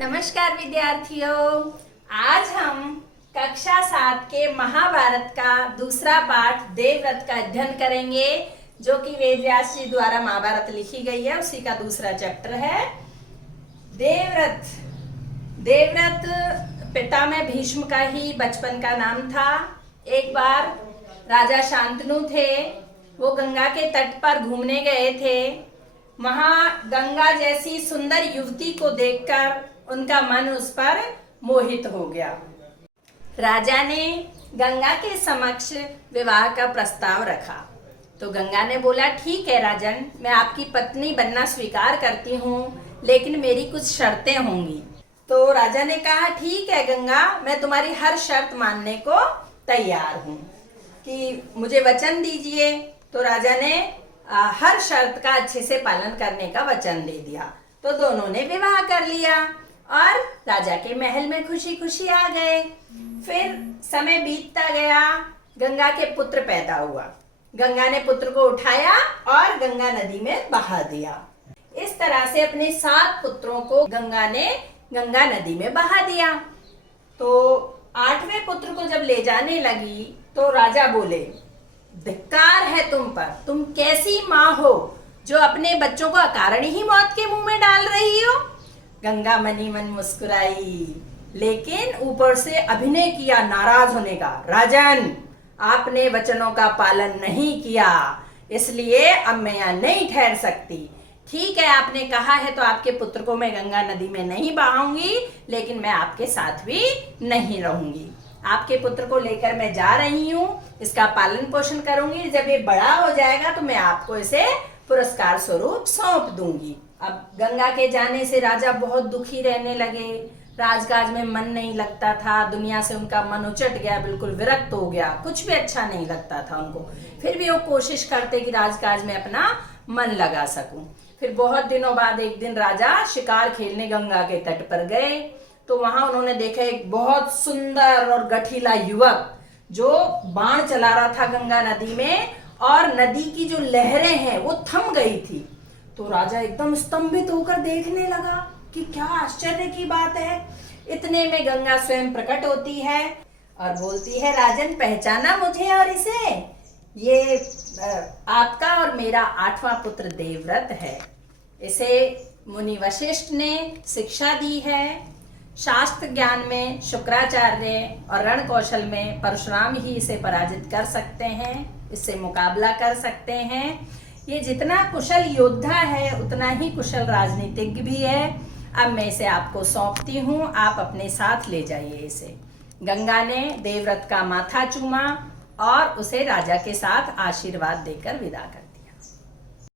नमस्कार विद्यार्थियों, आज हम कक्षा 7 के महाभारत का दूसरा पाठ देवव्रत का अध्ययन करेंगे, जो कि वेद व्यास जी द्वारा महाभारत लिखी गई है। उसी का दूसरा चैप्टर है देवव्रत। देवव्रत पितामह भीष्म का ही बचपन का नाम था। एक बार राजा शांतनु थे, वो गंगा के तट पर घूमने गए थे। वहां गंगा जैसी सुंदर युवती को देखकर उनका मन उस पर मोहित हो गया। राजा ने गंगा के समक्ष विवाह का प्रस्ताव रखा तो गंगा ने बोला, ठीक है राजन, मैं आपकी पत्नी बनना स्वीकार करती हूँ, लेकिन मेरी कुछ शर्तें होंगी। तो राजा ने कहा, ठीक है गंगा, मैं तुम्हारी हर शर्त मानने को तैयार हूँ, कि मुझे वचन दीजिए। तो राजा ने हर शर्त का अच्छे से पालन करने का वचन दे दिया। तो दोनों ने विवाह कर लिया और राजा के महल में खुशी खुशी आ गए। फिर समय बीतता गया, गंगा के पुत्र पैदा हुआ। गंगा ने पुत्र को उठाया और गंगा नदी में बहा दिया। इस तरह से अपने 7 पुत्रों को गंगा ने गंगा नदी में बहा दिया। तो 8वें पुत्र को जब ले जाने लगी तो राजा बोले, धिक्कार है तुम पर, तुम कैसी माँ हो जो अपने बच्चों को अकारण ही मौत के मुंह में डाल रही हो। गंगा मनी मन मुस्कुराई, लेकिन ऊपर से अभिनय किया नाराज होने का। राजन, आपने वचनों का पालन नहीं किया, इसलिए अब मैं यहाँ नहीं ठहर सकती। ठीक है, आपने कहा है तो आपके पुत्र को मैं गंगा नदी में नहीं बहाऊंगी, लेकिन मैं आपके साथ भी नहीं रहूंगी। आपके पुत्र को लेकर मैं जा रही हूँ, इसका पालन पोषण करूंगी। जब ये बड़ा हो जाएगा तो मैं आपको इसे पुरस्कार स्वरूप सौंप दूंगी। अब गंगा के जाने से राजा बहुत दुखी रहने लगे। राजकाज में मन नहीं लगता था, दुनिया से उनका मन उचट गया, बिल्कुल विरक्त हो गया, कुछ भी अच्छा नहीं लगता था उनको। फिर भी वो कोशिश करते कि राजकाज में अपना मन लगा सकूं। फिर बहुत दिनों बाद एक दिन राजा शिकार खेलने गंगा के तट पर गए तो वहां उन्होंने देखा एक बहुत सुंदर और गठीला युवक जो बाण चला रहा था गंगा नदी में, और नदी की जो लहरें हैं वो थम गई थी। तो राजा एकदम स्तंभित होकर देखने लगा कि क्या आश्चर्य की बात है। इतने में गंगा स्वयं प्रकट होती है और बोलती है, राजन, पहचाना मुझे और इसे? ये आपका और मेरा 8वां पुत्र देवव्रत है। इसे मुनि वशिष्ठ ने शिक्षा दी है। शास्त्र ज्ञान में शुक्राचार्य और रण कौशल में परशुराम ही इसे पराजित कर सकते हैं, इससे मुकाबला कर सकते हैं। ये जितना कुशल योद्धा है उतना ही कुशल राजनीतिज्ञ भी है। अब मैं इसे आपको सौंपती हूँ, आप अपने साथ ले जाइए इसे। गंगा ने देवव्रत का माथा चूमा और उसे राजा के साथ आशीर्वाद देकर विदा कर दिया।